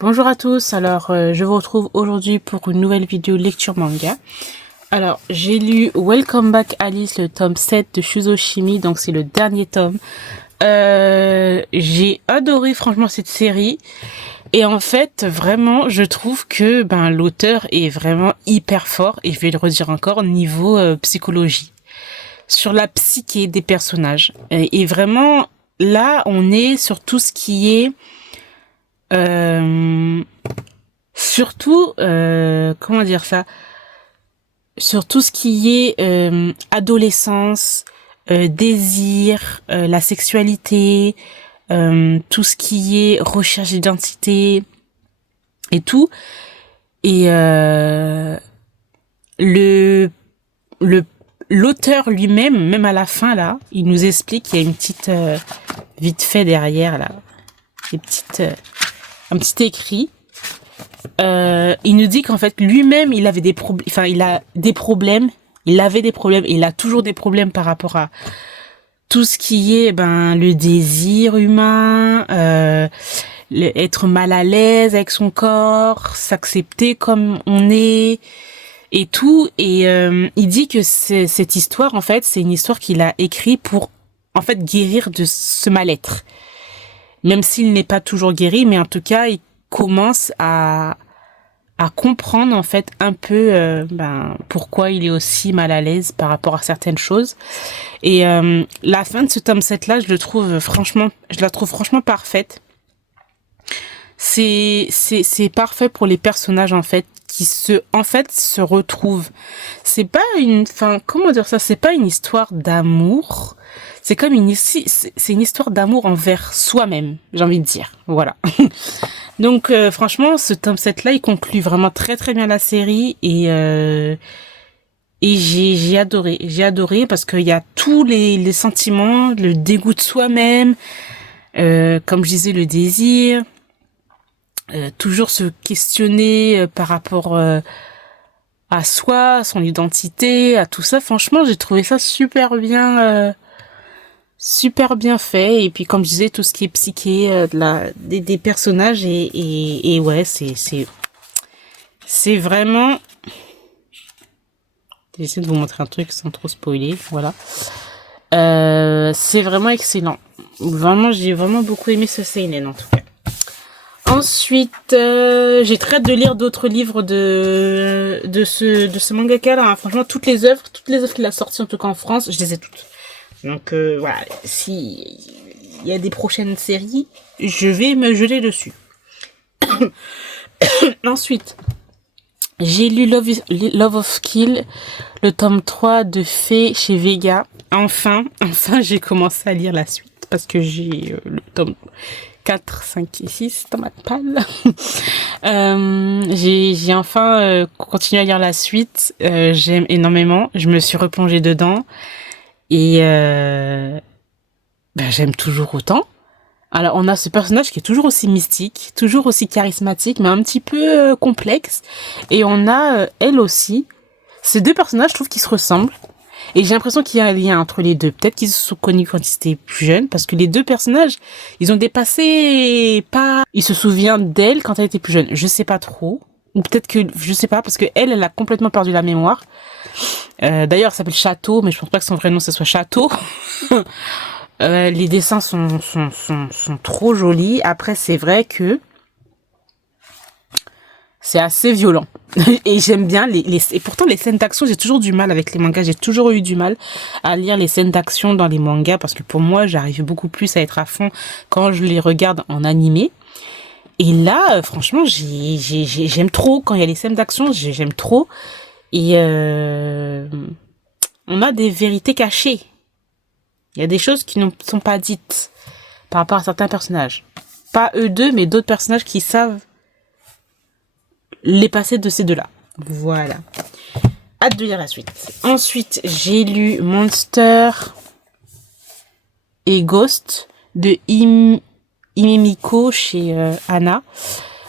Bonjour à tous, je vous retrouve aujourd'hui pour une nouvelle vidéo lecture manga. Alors j'ai lu Welcome Back Alice, le tome 7 de Shuzo Shimi, donc c'est le dernier tome. J'ai adoré franchement cette série et en fait vraiment je trouve que l'auteur est vraiment hyper fort et je vais le redire encore niveau psychologie sur la psyché des personnages et vraiment là on est sur tout ce qui est surtout, comment dire ça, sur tout ce qui est adolescence, désir, la sexualité, tout ce qui est recherche d'identité et tout. Et le le l'auteur lui-même, même à la fin là, il nous explique qu'il y a une petite vite fait derrière là, des petites un petit écrit. Il nous dit qu'en fait lui-même il avait des problèmes, enfin il a des problèmes, il avait des problèmes, et il a toujours des problèmes par rapport à tout ce qui est le désir humain, être mal à l'aise avec son corps, s'accepter comme on est et tout. Et il dit que cette histoire en fait c'est une histoire qu'il a écrite pour en fait guérir de ce mal-être, même s'il n'est pas toujours guéri, mais en tout cas il commence à comprendre en fait un peu pourquoi il est aussi mal à l'aise par rapport à certaines choses. Et la fin de ce tome 7 là, je la trouve franchement parfaite. C'est parfait pour les personnages en fait qui se retrouvent. C'est pas comment dire ça, c'est pas une histoire d'amour. C'est comme c'est une histoire d'amour envers soi-même, j'ai envie de dire. Voilà. Donc franchement, ce tome 7 là, il conclut vraiment très très bien la série et j'ai adoré parce qu'il y a tous les sentiments, le dégoût de soi-même, comme je disais, le désir, toujours se questionner par rapport à soi, à son identité, à tout ça. Franchement, j'ai trouvé ça super bien fait. Et puis comme je disais, tout ce qui est psyché des personnages et ouais, c'est vraiment, j'essaie de vous montrer un truc sans trop spoiler, voilà. C'est vraiment excellent, vraiment j'ai vraiment beaucoup aimé ce seinen en tout cas. Ensuite, j'ai très hâte de lire d'autres livres de ce mangaka là, hein. Franchement, toutes les œuvres qu'il a sorties en tout cas en France, je les ai toutes. Donc voilà, si il y a des prochaines séries, je vais me jeter dessus. Ensuite, j'ai lu Love of Kill, le tome 3 de Fée chez Vega. Enfin, j'ai commencé à lire la suite parce que j'ai le tome 4, 5 et 6 dans ma palle. J'ai enfin continué à lire la suite. J'aime énormément. Je me suis replongée dedans. Et j'aime toujours autant. Alors on a ce personnage qui est toujours aussi mystique, toujours aussi charismatique, mais un petit peu complexe. Et on a elle aussi. Ces deux personnages, je trouve qu'ils se ressemblent. Et j'ai l'impression qu'il y a un lien entre les deux. Peut-être qu'ils se sont connus quand ils étaient plus jeunes, parce que les deux personnages, ils ont dépassé pas. Il se souvient d'elle quand elle était plus jeune. Je sais pas trop. Ou peut-être que je sais pas, parce que elle a complètement perdu la mémoire. D'ailleurs, elle s'appelle Château, mais je pense pas que son vrai nom ce soit Château. Les dessins sont trop jolis. Après, c'est vrai que c'est assez violent. Et j'aime bien et pourtant les scènes d'action, j'ai toujours du mal avec les mangas. J'ai toujours eu du mal à lire les scènes d'action dans les mangas parce que pour moi, j'arrive beaucoup plus à être à fond quand je les regarde en animé. Et là, franchement, j'aime trop quand il y a les scènes d'action. J'aime trop. Et on a des vérités cachées. Il y a des choses qui ne sont pas dites par rapport à certains personnages. Pas eux deux, mais d'autres personnages qui savent les passés de ces deux-là. Voilà. Hâte de lire la suite. Ensuite, j'ai lu Monster et Ghost de Himemiko chez Anna.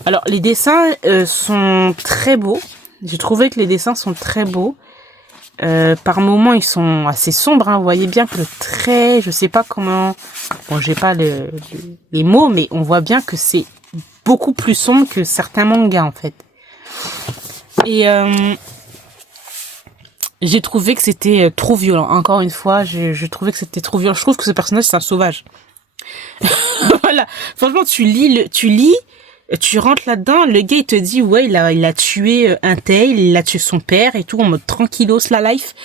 Alors, les dessins sont très beaux. J'ai trouvé que les dessins sont très beaux. Par moments, ils sont assez sombres, hein. Vous voyez bien que le trait, je sais pas comment... Bon, j'ai pas les mots, mais on voit bien que c'est beaucoup plus sombre que certains mangas, en fait. Et j'ai trouvé que c'était trop violent. Encore une fois, je trouvais que c'était trop violent. Je trouve que ce personnage, c'est un sauvage. Voilà. Franchement, tu rentres là-dedans, le gars, il te dit, ouais, il a tué un tel, il a tué son père et tout, en mode tranquillos, la life.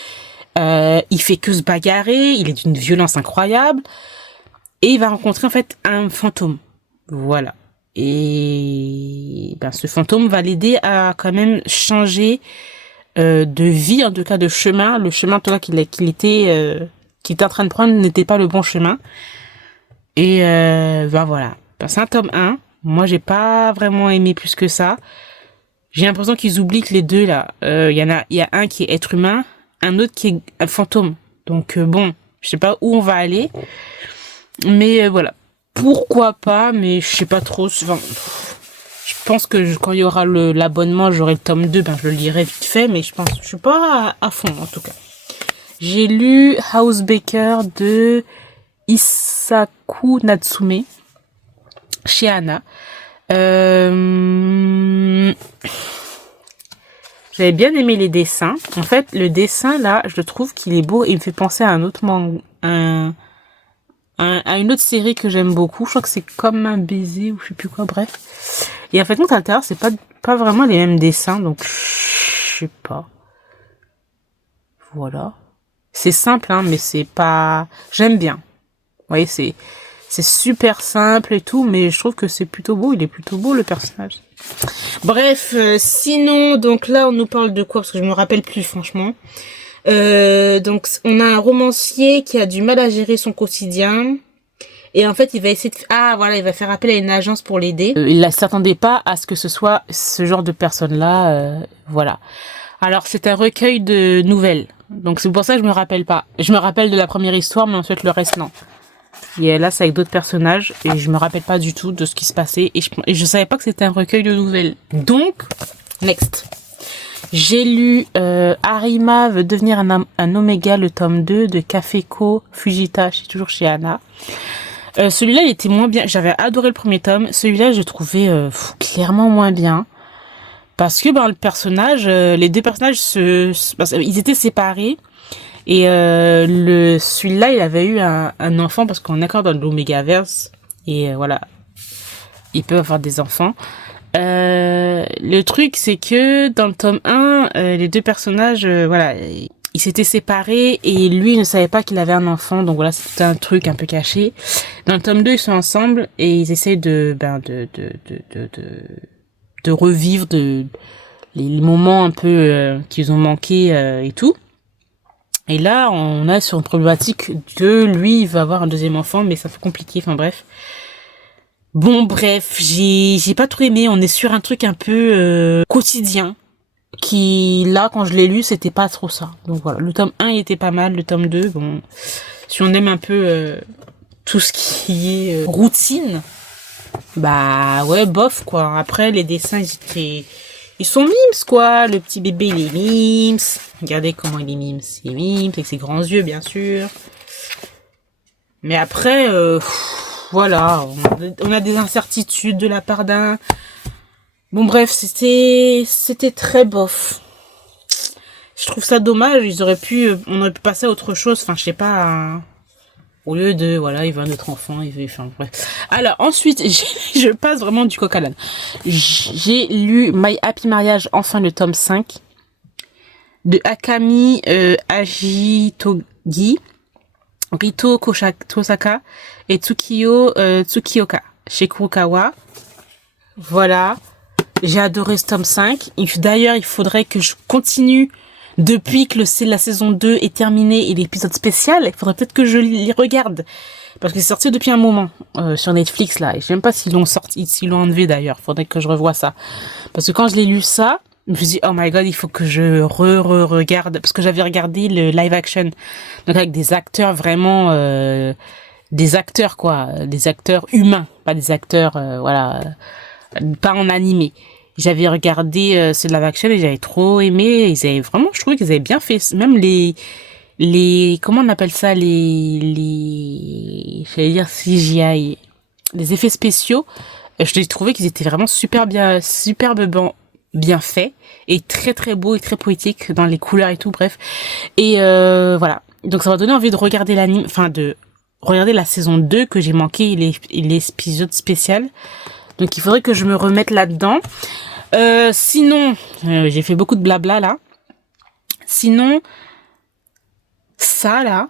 Il fait que se bagarrer, il est d'une violence incroyable. Et il va rencontrer, en fait, un fantôme. Voilà. Et ben, ce fantôme va l'aider à quand même changer de vie, en tout cas de chemin. Le chemin, en tout cas, qu'il était en train de prendre n'était pas le bon chemin. Et ben voilà. Ben, c'est un tome 1. Moi, j'ai pas vraiment aimé plus que ça. J'ai l'impression qu'ils oublient que les deux, là, il y a un qui est être humain, un autre qui est un fantôme. Donc, bon, je sais pas où on va aller. Mais voilà. Pourquoi pas, mais je sais pas trop. Enfin, je pense que quand il y aura l'abonnement, j'aurai le tome 2, ben je le lirai vite fait, mais je suis pas à fond, en tout cas. J'ai lu Housebreaker de Isaku Natsume chez Anna. J'avais bien aimé les dessins. En fait, le dessin, là, je trouve qu'il est beau et il me fait penser à un autre manga, à une autre série que j'aime beaucoup. Je crois que c'est Comme un baiser ou je sais plus quoi, bref. Et en fait, à l'intérieur, c'est pas vraiment les mêmes dessins, donc je sais pas. Voilà. C'est simple, hein, mais c'est pas... J'aime bien. Vous voyez, c'est super simple et tout, mais je trouve que c'est plutôt beau. Il est plutôt beau, le personnage. Bref, sinon, donc là, on nous parle de quoi? Parce que je me rappelle plus, franchement. Donc, on a un romancier qui a du mal à gérer son quotidien. Et en fait, il va essayer de... Ah, voilà, il va faire appel à une agence pour l'aider. Il ne s'attendait pas à ce que ce soit ce genre de personne-là. Voilà. Alors, c'est un recueil de nouvelles. Donc, c'est pour ça que je me rappelle pas. Je me rappelle de la première histoire, mais ensuite, le reste, non. Et là, c'est avec d'autres personnages. Et je me rappelle pas du tout de ce qui se passait. Et je savais pas que c'était un recueil de nouvelles. Donc, next. J'ai lu Arima veut devenir un oméga, le tome 2 de Kafeko Fujita, toujours chez Anna. Celui-là, il était moins bien. J'avais adoré le premier tome. Celui-là, je trouvais clairement moins bien. Parce que le personnage, les deux personnages, ils étaient séparés. Et celui-là, il avait eu un enfant parce qu'on est encore dans l'Omégaverse. Et voilà, ils peuvent avoir des enfants. Le truc, c'est que dans le tome 1, les deux personnages, voilà, ils s'étaient séparés et lui ne savait pas qu'il avait un enfant. Donc voilà, c'était un truc un peu caché. Dans le tome 2, ils sont ensemble et ils essayent de revivre les moments un peu qu'ils ont manqué et tout. Et là, on a sur une problématique de lui, il va avoir un deuxième enfant, mais ça fait compliqué. Enfin bref. Bon, bref, j'ai pas trop aimé. On est sur un truc un peu quotidien. Qui, là, quand je l'ai lu, c'était pas trop ça. Donc voilà, le tome 1 il était pas mal, le tome 2, bon, si on aime un peu tout ce qui est routine, bah ouais, bof, quoi. Après, les dessins, ils sont mimes, quoi. Le petit bébé, il est mimes. Regardez comment il est mimes. Il est mimes, avec ses grands yeux, bien sûr. Mais après, voilà, on a des incertitudes de la part d'un... Bon bref, c'était très bof. Je trouve ça dommage, on aurait pu passer à autre chose, enfin je sais pas, au lieu de, voilà, il veut un autre enfant, enfin bref. Alors ensuite, je passe vraiment du coq à l'âne. J'ai lu My Happy Marriage, enfin le tome 5, de Akami Agitogi, Rito Tosaka et Tsukiyo Tsukioka, chez Kurokawa. Voilà. J'ai adoré ce tome 5. D'ailleurs, il faudrait que je continue depuis que la saison 2 est terminée et l'épisode spécial. Il faudrait peut-être que je les regarde. Parce que c'est sorti depuis un moment sur Netflix, là. Et je sais même pas s'ils l'ont enlevé, d'ailleurs. Il faudrait que je revoie ça. Parce que quand je l'ai lu ça, je me suis dit, oh my god, il faut que je regarde. Parce que j'avais regardé le live action. Donc avec des acteurs vraiment... des acteurs, quoi. Des acteurs humains. Pas des acteurs, voilà... pas en animé. J'avais regardé ce live action et j'avais trop aimé. Ils avaient vraiment, je trouvais qu'ils avaient bien fait. Même les comment on appelle ça, j'allais dire CGI, les effets spéciaux Je trouvais qu'ils étaient vraiment bien faits et très très beaux et très poétiques dans les couleurs et tout, bref. Et voilà. Donc ça m'a donné envie de regarder l'anime, enfin de regarder la saison 2 que j'ai manqué, l'épisode spécial. Donc il faudrait que je me remette là-dedans. Sinon, j'ai fait beaucoup de blabla là. Sinon, ça là,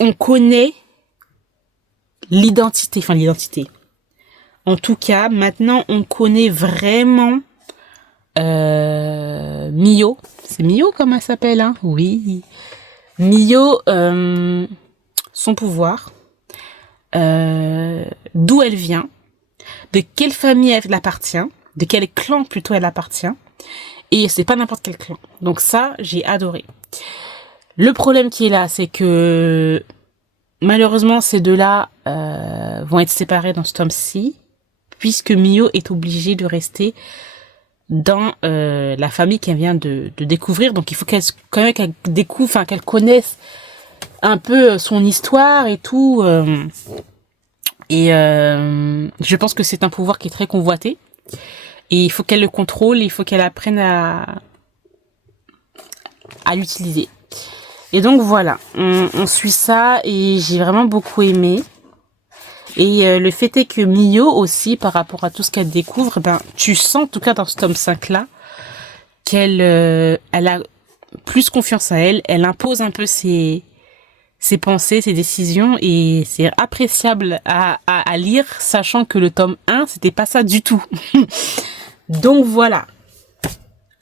on connaît l'identité. En tout cas, maintenant on connaît vraiment Mio. C'est Mio comme elle s'appelle, hein? Oui. Mio, son pouvoir, d'où elle vient, de quelle famille elle appartient, de quel clan plutôt elle appartient, et c'est pas n'importe quel clan. Donc ça, j'ai adoré. Le problème qui est là, c'est que malheureusement ces deux-là vont être séparés dans ce tome-ci, puisque Mio est obligée de rester dans la famille qu'elle vient de découvrir. Donc il faut qu'elle découvre, enfin qu'elle connaisse un peu son histoire et tout. Je pense que c'est un pouvoir qui est très convoité. Et il faut qu'elle le contrôle, il faut qu'elle apprenne à l'utiliser. Et donc voilà, on suit ça et j'ai vraiment beaucoup aimé. Et le fait est que Mio aussi, par rapport à tout ce qu'elle découvre, tu sens en tout cas dans ce tome 5 là, qu'elle elle a plus confiance à elle, elle impose un peu ses pensées, ses décisions, et c'est appréciable à lire, sachant que le tome 1, c'était pas ça du tout. Donc voilà,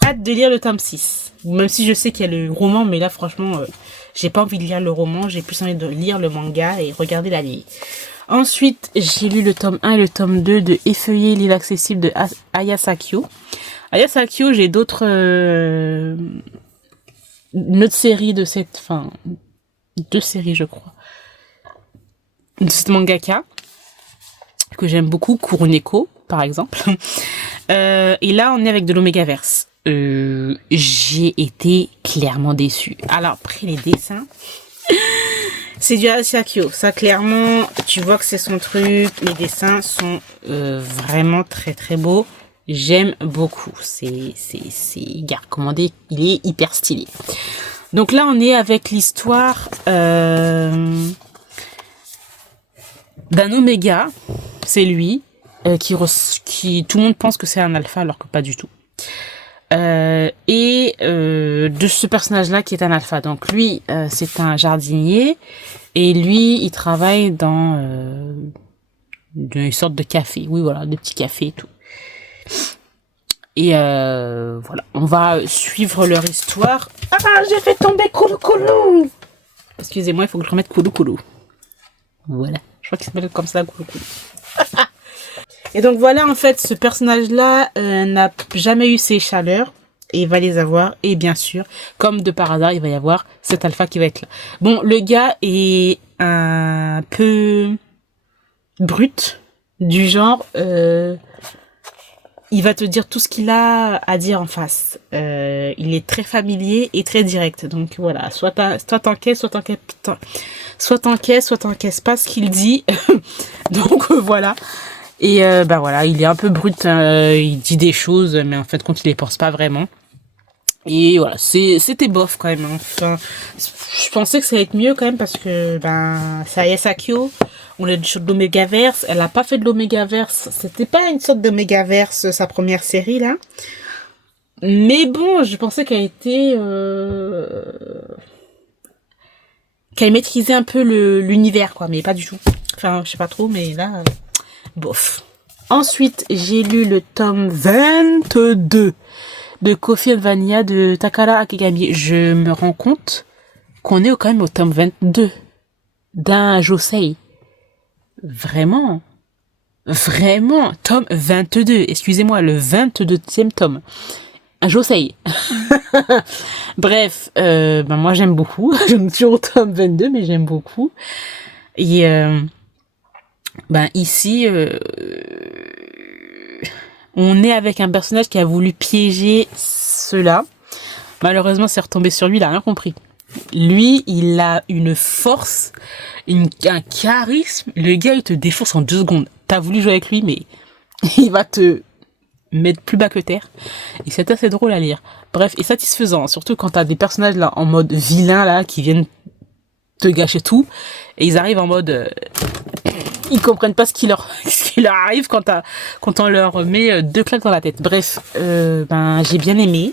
hâte de lire le tome 6. Même si je sais qu'il y a le roman, mais là franchement, j'ai pas envie de lire le roman, j'ai plus envie de lire le manga et regarder l'anime. Ensuite, j'ai lu le tome 1 et le tome 2 de Effeuiller l'inaccessible de Aya Sakio. Aya Sakio, j'ai d'autres... une autre série de cette... Enfin, 2 séries, je crois. De cette mangaka, que j'aime beaucoup, Kuruneko, par exemple. Et là, on est avec de l'Omégaverse. J'ai été clairement déçue. Alors, après les dessins... C'est du Asakio, ça clairement, tu vois que c'est son truc, les dessins sont vraiment très très beaux, j'aime beaucoup, comment dire, il est hyper stylé. Donc là on est avec l'histoire d'un Oméga, c'est lui, qui tout le monde pense que c'est un alpha alors que pas du tout. De ce personnage-là qui est un alpha. Donc lui, c'est un jardinier et lui, il travaille dans une sorte de café. Oui, voilà, des petits cafés et tout. Et voilà, on va suivre leur histoire. Ah, j'ai fait tomber Koulou Koulou. Excusez-moi, il faut que je remette Koulou Koulou. Voilà, je crois qu'il s'appelle comme ça, Koulou Koulou. Et donc voilà, en fait, ce personnage-là n'a jamais eu ses chaleurs et il va les avoir. Et bien sûr, comme de par hasard, il va y avoir cet alpha qui va être là. Bon, le gars est un peu brut, du genre, il va te dire tout ce qu'il a à dire en face. Il est très familier et très direct. Donc voilà, soit t'encaisses pas ce qu'il dit. Donc voilà. Et voilà, il est un peu brut, il dit des choses, mais en fait, quand il les pense pas vraiment. Et voilà, c'était bof quand même. Enfin, je pensais que ça allait être mieux quand même parce que c'est Aya Sakio, on est de l'Omégaverse, elle a pas fait de l'Omégaverse, c'était pas une sorte d'Omégaverse sa première série là. Mais bon, je pensais qu'elle maîtrisait un peu l'univers quoi, mais pas du tout. Enfin, je sais pas trop, mais là. Bof. Ensuite, j'ai lu le tome 22 de Coffee and Vanilla de Takara Akigami. Je me rends compte qu'on est quand même au tome 22 d'un Josei. Vraiment, tome 22. Excusez-moi, le 22e tome. Un Josei. Bref, moi j'aime beaucoup. Je me suis au tome 22, mais j'aime beaucoup. Et ici, on est avec un personnage qui a voulu piéger cela. Malheureusement, c'est retombé sur lui, il a rien compris. Lui, il a une force, un charisme. Le gars, il te défonce en 2 secondes. T'as voulu jouer avec lui, mais il va te mettre plus bas que terre. Et c'est assez drôle à lire. Bref, et satisfaisant, surtout quand t'as des personnages là en mode vilain là qui viennent te gâcher tout. Et ils arrivent en mode... ils comprennent pas ce qui leur arrive quand on leur met deux claques dans la tête. Bref, j'ai bien aimé.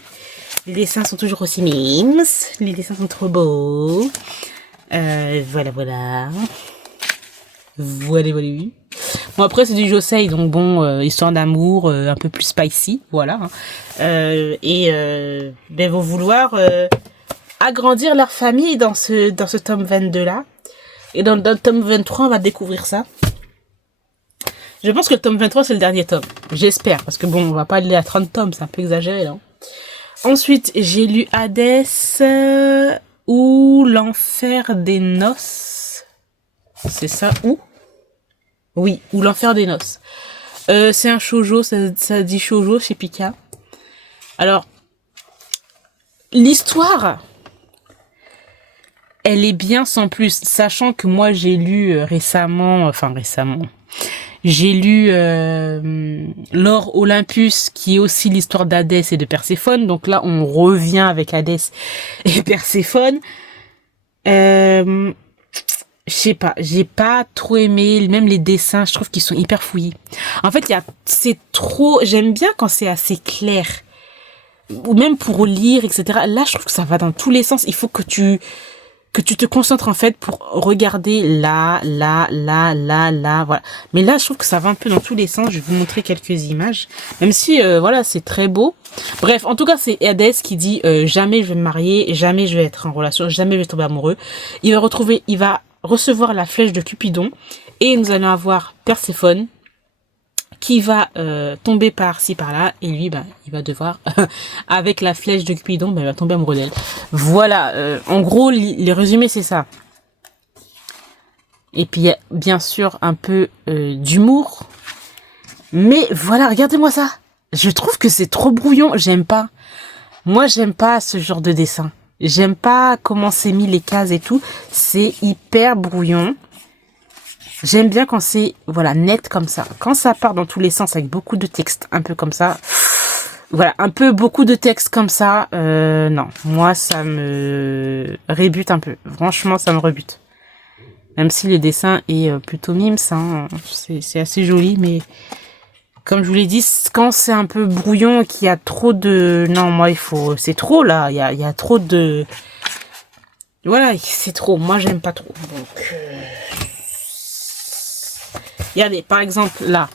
Les dessins sont toujours aussi mimes. Les dessins sont trop beaux. Voilà. Voilà. Bon, après, c'est du Josei, donc bon, histoire d'amour, un peu plus spicy, voilà. Vont vouloir agrandir leur famille dans ce tome 22 là. Et dans le tome 23, on va découvrir ça. Je pense que le tome 23, c'est le dernier tome. J'espère, parce que bon, on va pas aller à 30 tomes, c'est un peu exagéré, là. Ensuite, j'ai lu Hades ou l'enfer des noces. C'est ça, ou? Oui, ou l'enfer des noces. C'est un shoujo, ça dit shoujo chez Pika. Alors, l'histoire, elle est bien sans plus, sachant que moi j'ai lu récemment, j'ai lu l'Or Olympus, qui est aussi l'histoire d'Hadès et de Perséphone. Donc là, on revient avec Hadès et Perséphone. Je sais pas, j'ai pas trop aimé, même les dessins, je trouve qu'ils sont hyper fouillis. En fait, c'est trop, j'aime bien quand c'est assez clair. Ou même pour lire, etc. Là, je trouve que ça va dans tous les sens. Il faut que tu te concentres en fait pour regarder là, voilà. Mais là, je trouve que ça va un peu dans tous les sens. Je vais vous montrer quelques images. Même si, voilà, c'est très beau. Bref, en tout cas, c'est Hadès qui dit jamais je vais me marier, jamais je vais être en relation, jamais je vais tomber amoureux. Il va recevoir la flèche de Cupidon et nous allons avoir Perséphone qui va tomber par-ci par-là et lui il va devoir avec la flèche de Cupidon il va tomber amoureux d'elle. Voilà, en gros les résumés c'est ça. Et puis il y a bien sûr un peu d'humour. Mais voilà, regardez-moi ça. Je trouve que c'est trop brouillon, j'aime pas. Moi j'aime pas ce genre de dessin. J'aime pas comment c'est mis les cases et tout, c'est hyper brouillon. J'aime bien quand c'est, voilà, net comme ça. Quand ça part dans tous les sens avec beaucoup de texte, un peu comme ça. Voilà, un peu beaucoup de texte comme ça. Non, moi, ça me rébute un peu. Franchement, ça me rebute. Même si le dessin est plutôt mimes, hein, c'est assez joli. Mais comme je vous l'ai dit, quand c'est un peu brouillon et qu'il y a trop de... Non, moi, c'est trop, là. Il y a trop de... Voilà, c'est trop. Moi, j'aime pas trop. Donc... Regardez, par exemple, là.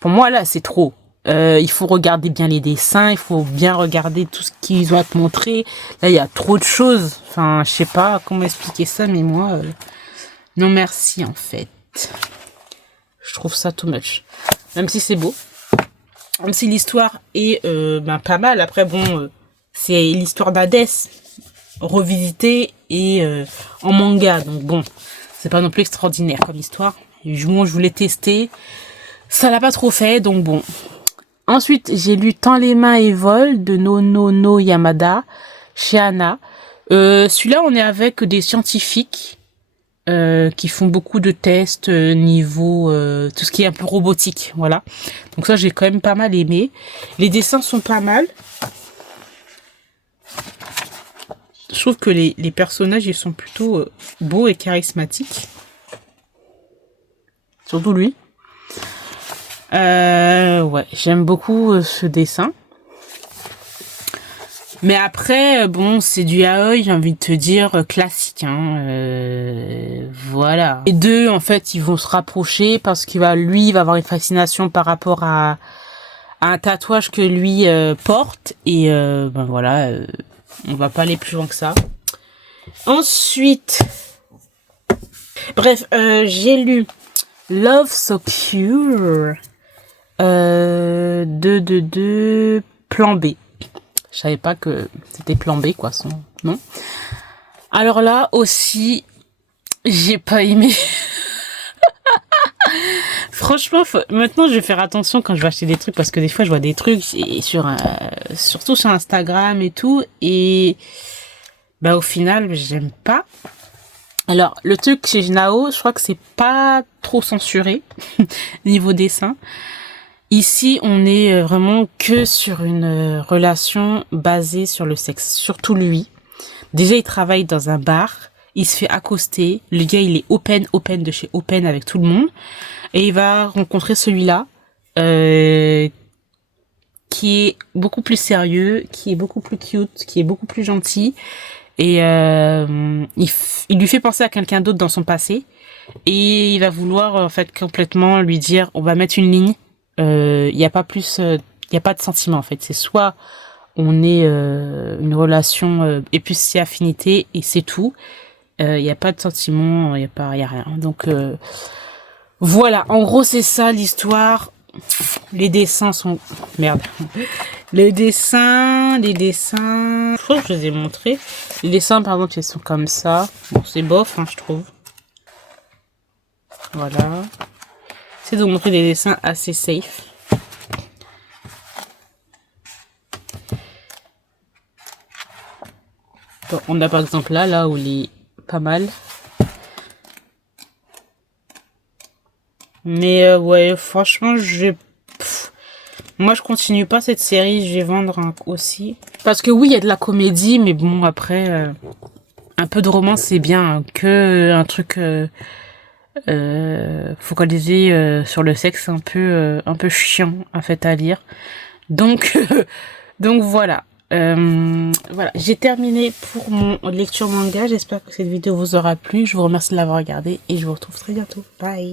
Pour moi, là, c'est trop. Il faut regarder bien les dessins. Il faut bien regarder tout ce qu'ils ont à te montrer. Là, il y a trop de choses. Enfin, je sais pas comment expliquer ça, mais moi... non, merci, en fait. Je trouve ça too much. Même si c'est beau. Même si l'histoire est pas mal. Après, bon, c'est l'histoire d'Hadès revisitée et en manga. Donc, bon, c'est pas non plus extraordinaire comme histoire. Je voulais tester. Ça l'a pas trop fait, donc bon. Ensuite, j'ai lu Tant les mains et vol de No Yamada chez Anna. Celui-là, on est avec des scientifiques qui font beaucoup de tests niveau tout ce qui est un peu robotique, voilà. Donc ça, j'ai quand même pas mal aimé. Les dessins sont pas mal. Je trouve que les personnages, ils sont plutôt beaux et charismatiques. Surtout lui. Ouais, j'aime beaucoup ce dessin. Mais après, bon, c'est du yaoi, j'ai envie de te dire, classique. Hein, voilà. Les deux, en fait, ils vont se rapprocher parce qu'il va avoir une fascination par rapport à un tatouage que lui porte. Et voilà, on va pas aller plus loin que ça. Ensuite, bref, j'ai lu Love So Pure de Plan B. Je savais pas que c'était Plan B, quoi, son nom. Alors là aussi, j'ai pas aimé. Franchement, maintenant je vais faire attention quand je vais acheter des trucs parce que des fois je vois des trucs surtout sur Instagram et tout et au final j'aime pas. Alors, le truc chez Nao, je crois que c'est pas trop censuré, niveau dessin. Ici, on est vraiment que sur une relation basée sur le sexe, surtout lui. Déjà, il travaille dans un bar, il se fait accoster, le gars, il est open de chez open avec tout le monde, et il va rencontrer celui-là, qui est beaucoup plus sérieux, qui est beaucoup plus cute, qui est beaucoup plus gentil, et il lui fait penser à quelqu'un d'autre dans son passé, et il va vouloir en fait complètement lui dire, on va mettre une ligne. Il y a pas plus, il y a pas de sentiment en fait. C'est soit on est une relation et puis c'est affinité et c'est tout. Il y a pas de sentiment, il y a rien. Donc voilà, en gros c'est ça l'histoire. Les dessins sont merde. Les dessins, je crois que je les ai montrés. Les dessins par exemple ils sont comme ça. Bon c'est bof hein, je trouve. Voilà. C'est de vous montrer des dessins assez safe. Bon, on a par exemple là où il est pas mal. Mais ouais, franchement, moi je continue pas cette série, je vais vendre aussi. Parce que oui, il y a de la comédie, mais bon après, un peu de romance c'est bien, hein, que un truc focalisé sur le sexe un peu chiant en fait à lire. Donc donc voilà. Voilà, j'ai terminé pour mon lecture manga. J'espère que cette vidéo vous aura plu. Je vous remercie de l'avoir regardé et je vous retrouve très bientôt. Bye.